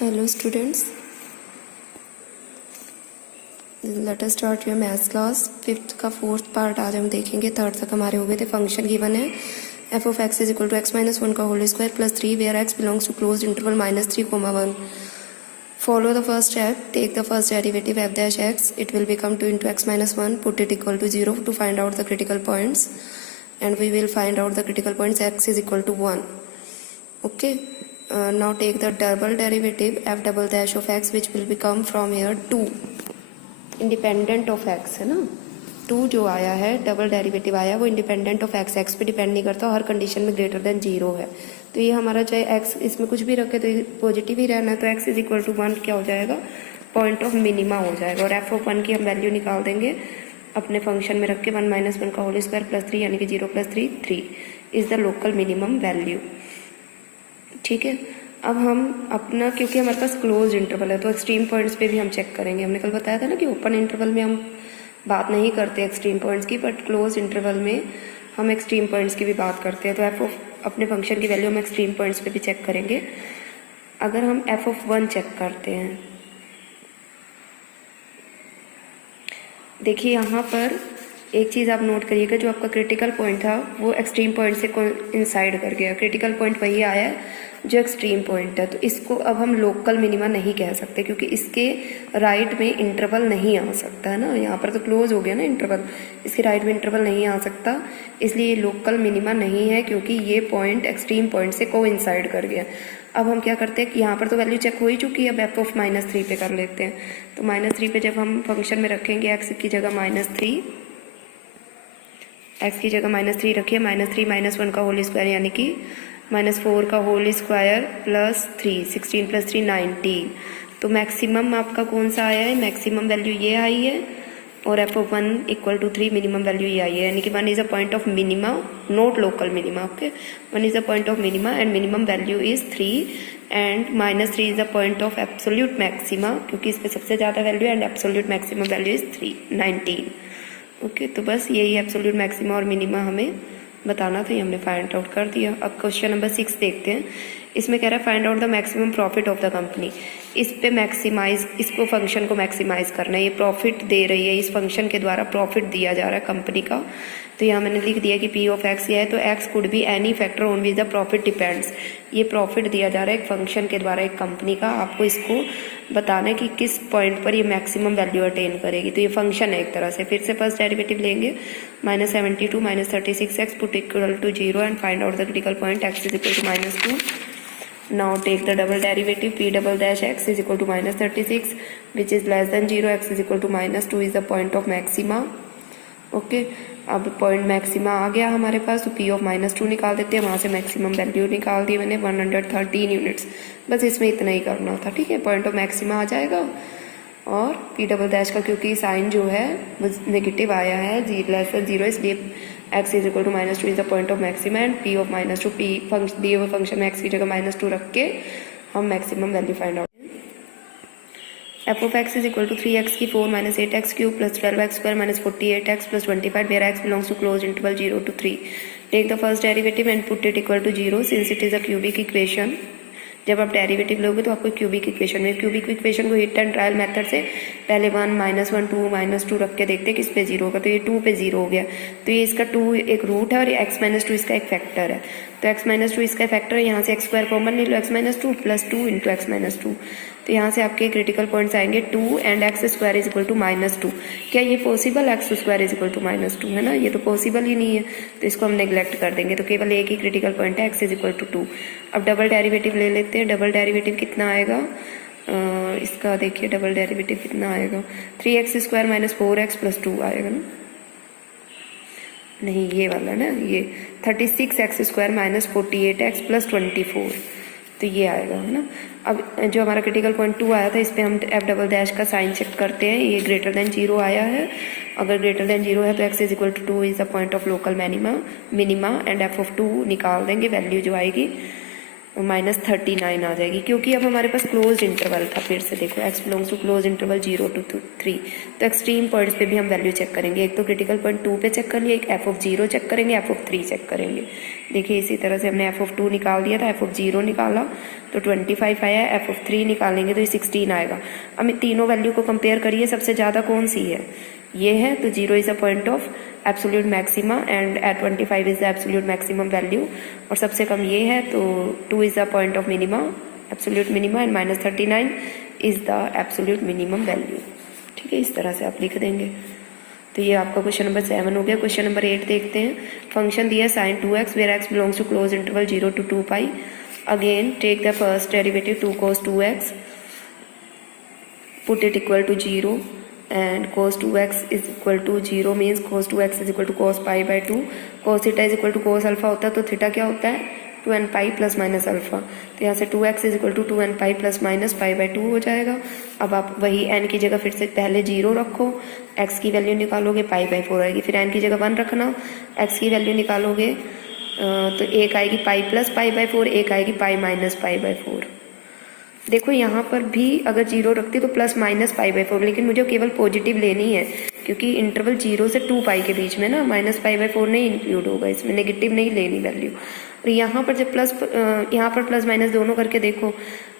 Hello students, let us start your maths class. Fifth का fourth part आज हम देखेंगे। थर्ड तक हमारे हो गए थे। फंक्शन गिवन है f of x is equal to x minus one का whole square plus three where x belongs to close interval -3, 1. Follow the first step. Take the first derivative f dash x. It will become 2 into x minus 1. Put it equal to 0 to find out the critical points. And we will find out the critical points x is equal to 1. Okay. Now take the double derivative f double dash of x, which will become from here 2. Independent of x है ना, 2 जो आया है double derivative आया वो independent of x, x पे depend नहीं करता, हर कंडीशन में ग्रेटर देन 0 है। तो ये हमारा चाहे एक्स इसमें कुछ भी रखे तो पॉजिटिव ही रहना है, तो एक्स इज इक्वल टू 1 क्या हो जाएगा, पॉइंट ऑफ मिनिमा हो जाएगा। और एफ ऑफ 1 की हम वैल्यू निकाल देंगे अपने फंक्शन में रख के, 1 माइनस 1 का होल स्क्वायर प्लस 3 यानी कि 0 plus 3 3 is the local minimum value. ठीक है, अब हम अपना, क्योंकि हमारे पास क्लोज इंटरवल है तो एक्सट्रीम पॉइंट्स पे भी हम चेक करेंगे। हमने कल बताया था ना कि ओपन इंटरवल में हम बात नहीं करते एक्सट्रीम पॉइंट्स की, बट क्लोज इंटरवल में हम एक्सट्रीम पॉइंट्स की भी बात करते हैं। तो एफ ऑफ अपने फंक्शन की वैल्यू हम एक्सट्रीम पॉइंट्स पे भी चेक करेंगे। अगर हम एफ ऑफ 1 चेक करते हैं, देखिए यहाँ पर एक चीज़ आप नोट करिएगा, जो आपका क्रिटिकल पॉइंट था वो एक्सट्रीम पॉइंट से इंसाइड कर गया। क्रिटिकल पॉइंट वही आया है जो एक्सट्रीम पॉइंट है, तो इसको अब हम लोकल मिनिमा नहीं कह सकते, क्योंकि इसके राइट में इंटरवल नहीं आ सकता है ना। यहाँ पर तो क्लोज हो गया ना इंटरवल, इसके राइट में इंटरवल नहीं आ सकता, इसलिए ये लोकल मिनिमा नहीं है, क्योंकि ये पॉइंट एक्सट्रीम पॉइंट से कोइंसाइड कर गया। अब हम क्या करते हैं कि यहाँ पर तो वैल्यू चेक हो ही चुकी है, अब एफ ऑफ -3 पे कर लेते हैं। तो -3 पे जब हम फंक्शन में रखेंगे एक्स की जगह -3, एक्स की जगह -3 रखिए, -3 -1 का होल स्क्वायर यानी कि -4 का होल स्क्वायर प्लस 3, 16 प्लस 3 19। तो मैक्सिमम आपका कौन सा आया है, मैक्सिमम वैल्यू ये आई है, और f of 1 equal to 3 minimum value ये आई है, यानी कि 1 is a point of minima, not local minima. Okay, 1 is a point of minima and minimum value is 3 and -3 is a point of absolute maxima, क्योंकि इस पर सबसे ज़्यादा value and absolute maximum value is 3 19। Okay, तो बस यही absolute maxima और minima हमें बताना था, ये हमने फाइंड आउट कर दिया। अब क्वेश्चन नंबर 6 देखते हैं। इसमें कह रहा है find out the maximum profit of the company. इस पे मैक्सिमाइज, इसको फंक्शन को मैक्सिमाइज करना है। ये प्रॉफिट दे रही है, इस फंक्शन के द्वारा प्रॉफिट दिया जा रहा है कंपनी का। तो यहाँ मैंने लिख दिया कि पी ऑफ एक्स ये है, तो x could be any factor on which the profit depends. ये प्रॉफिट दिया जा रहा है एक फंक्शन के द्वारा एक कंपनी का, आपको इसको बताना है कि किस पॉइंट पर ये मैक्सिमम वैल्यू अटेन करेगी। तो ये फंक्शन है एक तरह से। फिर से फर्स्ट डेरिवेटिव लेंगे, -72 -36x put equal to 0 and find out the critical point x is equal to -2। Now take the double derivative p double dash x is equal to -36 which is less than 0, x is equal to -2 is the point of maxima. Okay, अब point maxima आ गया हमारे पास, तो p of -2 निकाल देते हैं, वहाँ से maximum value निकाल दी मैंने 113 यूनिट्स। बस इसमें इतना ही करना था। ठीक है, पॉइंट ऑफ मैक्सिमा आ जाएगा, और p डबल डैश का क्योंकि साइन जो है वो नेगेटिव आया है, लेस देन 0, इसलिए x is equal to -2 is the point of maxima and p of -2, p function दिए हुए फंक्शन में x की जगह -2 रख के हम maximum value find out. F of x is equal to 3x की 4 -8x cube plus 12x square -48x plus 25 where x belongs to close interval 0 to 3। Take the first derivative and put it equal to 0 since it is a cubic equation. जब आप derivative लोगे तो आपको cubic equation में, cubic equation को hit and trial method से पहले 1 -1 2 -2 रख के देखते हैं किस पे 0 होगा, तो ये 2 पे 0 हो गया। तो ये इसका 2 एक रूट है और ये x -2 इसका एक फैक्टर है। तो x -2 इसका फैक्टर है, यहाँ से x स्क्वायर कॉमन ले लो, x -2 प्लस 2 इंटू x -2। तो यहाँ से आपके क्रिटिकल पॉइंट्स आएंगे 2 and x square is equal to -2। क्या ये possible, x square is equal to -2 है ना, ये तो पॉसिबल ही नहीं है, तो इसको हम नेग्लेक्ट कर देंगे। तो केवल एक ही क्रिटिकल पॉइंट है, एक्स इज इक्वल टू 2। अब डबल डेरिवेटिव ले लेते हैं। डबल डेरिवेटिव कितना आएगा, इसका देखिए डबल डेरिवेटिव कितना आएगा, 3x स्क्वायर -4x प्लस 2 आएगा ना, नहीं ये वाला ना, ये 36x स्क्वायर -48x प्लस 24, तो ये आएगा है ना। अब जो हमारा क्रिटिकल पॉइंट 2 आया था, इस पर हम एफ डबल डैश का साइन चेक करते हैं। ये ग्रेटर देन 0 आया है, अगर ग्रेटर देन 0 है तो x is equal to 2 is the point of local minima and f of 2 निकाल देंगे, वैल्यू जो आएगी -39 आ जाएगी, क्योंकि अब हमारे पास क्लोज इंटरवल था। फिर से देखो x belongs to close interval 0 to 3, तो एक्सट्रीम पॉइंट्स पे भी हम वैल्यू चेक करेंगे। एक तो क्रिटिकल पॉइंट 2 पे चेक कर लिया, एक f(0) चेक करेंगे, f(3) चेक करेंगे। देखिए इसी तरह से हमने f(2) निकाल दिया था, f(0) निकाला तो 25 आया, f(3) निकालेंगे तो ये 16 आएगा। अब तीनों वैल्यू को कंपेयर करिए, सबसे ज़्यादा कौन सी है, ये है, तो 0 is a point of absolute maxima and at 25 is the absolute maximum value, और सबसे कम ये है, तो 2 is the point of minima, absolute minima, and -39 is the absolute minimum value. ठीक है, इस तरह से आप लिख देंगे। तो ये आपका क्वेश्चन नंबर 7 हो गया। क्वेश्चन नंबर 8 देखते हैं। फंक्शन दिया sin 2x where x belongs to close interval 0 to 2 pi। Again take the first derivative 2 cos 2x, put it equal to 0 and cos 2x is equal to 0 means cos 2x is equal to cos pi by 2। cos theta is equal to cos alpha होता है, तो theta क्या होता है 2n pi plus minus alpha, तो यहाँ से 2x is equal to 2n pi plus minus pi by 2 हो जाएगा। अब आप वही n की जगह फिर से पहले 0 रखो, x की वैल्यू निकालोगे पाई बाई 4 आएगी, फिर n की जगह 1 रखना, x की वैल्यू निकालोगे तो एक आएगी पाई प्लस पाई बाई 4, एक आएगी पाई माइनस पाई बाई 4। देखो यहाँ पर भी अगर 0 रखती तो प्लस माइनस पाई बाई 4, लेकिन मुझे केवल पॉजिटिव लेनी है, क्योंकि इंटरवल 0 से 2 पाई के बीच में ना माइनस पाई बाई 4 नहीं इंक्लूड होगा इसमें, नेगेटिव नहीं लेनी वैल्यू। और यहाँ पर जब यहाँ पर प्लस माइनस दोनों करके देखो,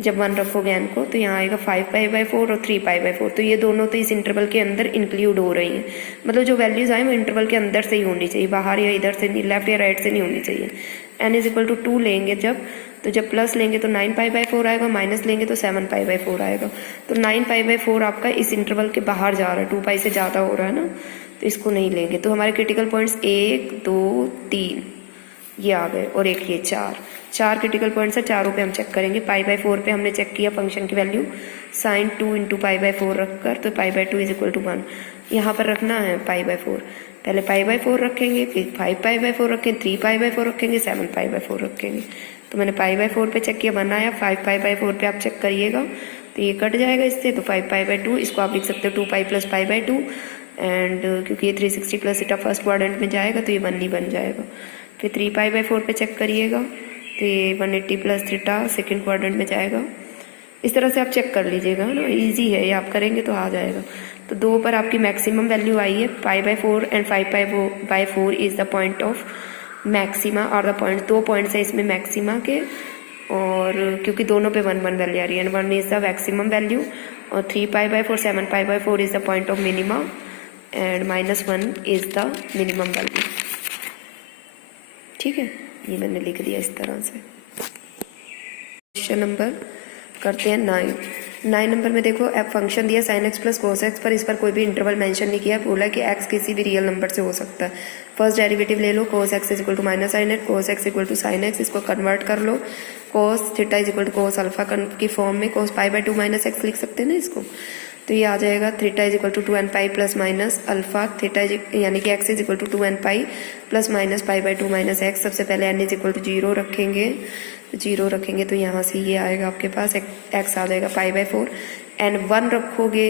जब 1 रखोगे n को तो यहाँ आएगा 5 पाई बाई 4 और 3 पाई बाई 4, तो ये दोनों तो इस इंटरवल के अंदर इंक्लूड हो रही हैं। मतलब जो वैल्यूज़ आए वो इंटरवल के अंदर से ही होनी चाहिए, बाहर या इधर से नहीं, लेफ्ट या राइट से नहीं होनी चाहिए। n इज इक्वल टू 2 लेंगे जब प्लस लेंगे तो 9 पाई बाई 4 आएगा, माइनस लेंगे तो 7 पाई बाई 4 आएगा। तो 9 पाई बाई 4 आपका इस इंटरवल के बाहर जा रहा है, 2 पाई से ज़्यादा हो रहा है ना, तो इसको नहीं लेंगे। तो हमारे क्रिटिकल पॉइंट्स 1 2 3 ये आ गए, और एक ये 4 क्रिटिकल पॉइंट्स है, चारों पे हम चेक करेंगे। पाई बाई 4 पे हमने चेक किया फंक्शन की value sin 2 into pi by 4 रखकर, तो pi by 2 is equal to 1 यहाँ पर रखना है पाई बाई 4। पहले पाई बाई 4 रखेंगे, फिर 5 पाई बाई 4 रखेंगे, 3 पाई बाई 4 रखेंगे, 7 पाई बाई 4 रखेंगे। तो मैंने पाई बाई 4 पे चेक किया, 1 आया। 5 पाई बाई 4 पे आप चेक करिएगा तो ये कट जाएगा इससे, तो 5 पाई बाई 2, इसको आप लिख सकते हो 2 pi plus pi by 2, and क्योंकि ये 360 प्लस थीटा फर्स्ट क्वाड्रेंट में जाएगा तो ये 1 ही बन जाएगा। फिर 3 पाई बाई 4 पे चेक करिएगा तो ये 180 प्लस थीटा सेकेंड क्वाड्रेंट में जाएगा। इस तरह से आप चेक कर लीजिएगा ना, इजी है ये, आप करेंगे तो आ जाएगा। तो 2 पर आपकी मैक्सिमम वैल्यू आई है, पाई by 4 and 5 pi by 4 is the point of maxima, और द पॉइंट 2 पॉइंट्स है इसमें मैक्सिमा के, और क्योंकि दोनों पे 1 1 वैल्यू आ रही है, and 1 is the maximum value, और 3 पाई by 4 7 pi by 4 is the point of minima, and -1 is the minimum value. ठीक है, ये मैंने लिख दिया इस तरह से। क्वेश्चन नंबर करते हैं 9 नंबर में देखो, एफ फंक्शन दिया sin x plus cos x, पर इस पर कोई भी इंटरवल मेंशन नहीं किया है, बोला कि x किसी भी रियल नंबर से हो सकता है। फर्स्ट डेरिवेटिव ले लो, cos x is equal to minus sine x, cos x equal to sine x, इसको कन्वर्ट कर लो, cos theta is equal to cos alpha की फॉर्म में, cos pi by 2 minus x लिख सकते हैं ना इसको, तो ये आ जाएगा theta is equal to 2n pi plus minus alpha, theta यानी कि x is equal to 2n pi plus minus pi by 2 minus x. सबसे पहले n इज इक्वल टू 0 रखेंगे तो यहाँ से ये आएगा आपके पास x आ जाएगा पाई बाई 4, n 1 रखोगे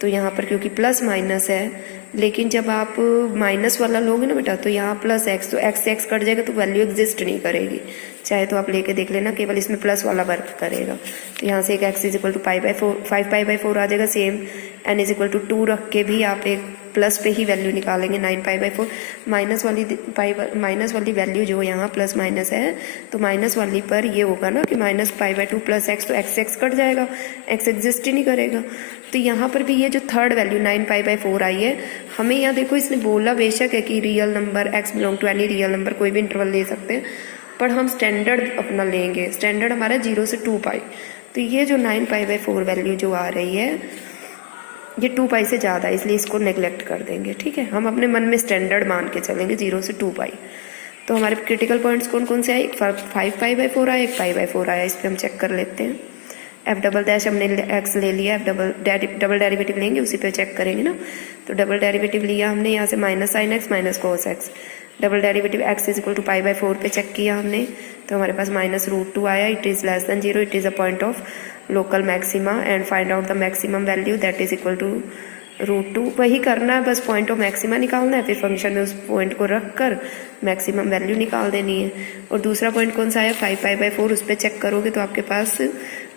तो यहाँ पर क्योंकि प्लस माइनस है, लेकिन जब आप माइनस वाला लोगे ना बेटा तो यहाँ प्लस एक्स, तो एक्स से एक्स कट जाएगा तो वैल्यू एग्जिस्ट नहीं करेगी, चाहे तो आप लेके देख लेना, केवल इसमें प्लस वाला वर्क करेगा। तो यहाँ से एक x is equal to pi by 4 5 pi by 4 आ जाएगा। Same n is equal to 2 रख के भी आप एक प्लस पे ही वैल्यू निकालेंगे 9 पाई बाई 4, माइनस वाली वैल्यू जो यहाँ प्लस माइनस है, तो माइनस वाली पर ये होगा ना कि minus pi by 2 plus x, तो एक्स एक्स कट जाएगा, एक्स एग्जिस्ट ही नहीं करेगा। तो यहाँ पर भी ये जो थर्ड वैल्यू 9 पाई बाई 4 आई है, हमें यहाँ देखो इसने बोला बेशक है कि real number x belong to any real number, कोई भी इंटरवल ले सकते हैं, पर हम स्टैंडर्ड अपना लेंगे, स्टैंडर्ड हमारा 0 से 2 पाई। तो ये जो 9 पाई बाई 4 वैल्यू जो आ रही है ये 2 पाई से ज़्यादा है, इसलिए इसको नेग्लेक्ट कर देंगे। ठीक है, हम अपने मन में स्टैंडर्ड मान के चलेंगे 0 से 2 पाई। तो हमारे क्रिटिकल पॉइंट्स कौन कौन से आए, 5 पाई बाई 4 आया, 1 पाई बाई 4 आया, इस पर हम चेक कर लेते हैं। एफ डबल डैश हमने एक्स ले लिया, एफ डबल डेरिवेटिव लेंगे, उसी पे चेक करेंगे ना। तो डबल डेरिवेटिव लिया हमने यहाँ से minus sine x minus cos x, double derivative x is equal to pi by 4 पे चेक किया हमने, तो हमारे पास -√2 आया। It is less than 0, it is a point of local maxima, and find out the maximum value that is equal to √2 वही करना है, बस पॉइंट ऑफ मैक्सिमा निकालना है, फिर फंक्शन में उस पॉइंट को रख कर मैक्सिमम वैल्यू निकाल देनी है। और दूसरा पॉइंट कौन सा है 5π/4, उस पर चेक करोगे तो आपके पास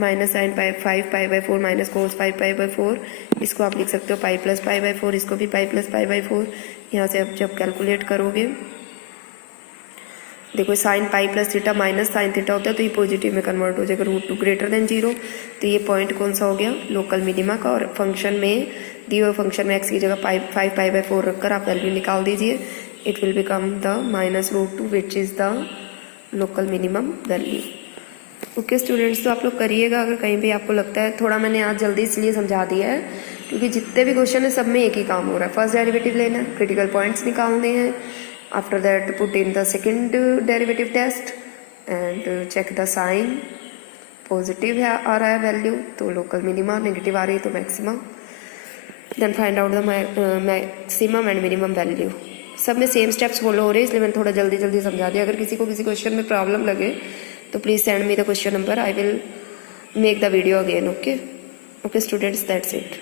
-sin5π/4 माइनस cos 5π/4, इसको आप लिख सकते हो π+π/4, इसको भी π+π/4। यहाँ से अब जब कैलकुलेट करोगे देखो sin pi plus theta minus sine theta होता है तो ये पॉजिटिव में कन्वर्ट हो जाएगा √2 ग्रेटर देन 0। तो ये पॉइंट कौन सा हो गया लोकल मिनिमा का। और फंक्शन में दिए हुए फंक्शन में x की जगह 5π/4 रखकर आप वैल्यू निकाल दीजिए। It will become the -√2 which is the local minimum value. Okay students, तो आप लोग करिएगा अगर कहीं भी आपको लगता है। थोड़ा मैंने आज जल्दी इसलिए समझा दिया है क्योंकि जितने भी क्वेश्चन है सब में एक ही काम हो रहा है। फर्स्ट डेरिवेटिव लेना है, क्रिटिकल पॉइंट्स निकालने हैं, after that put in the second derivative test and check the sign, positive है आ रहा है वैल्यू तो लोकल मिनिमा, नेगेटिव आ रही है तो maximum, then find out the maximum and minimum value. सब में सेम स्टेप्स फॉलो हो रहे हैं इसलिए मैंने थोड़ा जल्दी जल्दी समझा दिया। अगर किसी को किसी क्वेश्चन में प्रॉब्लम लगे तो please send me the question number, I will make the video again. Okay students, that's it.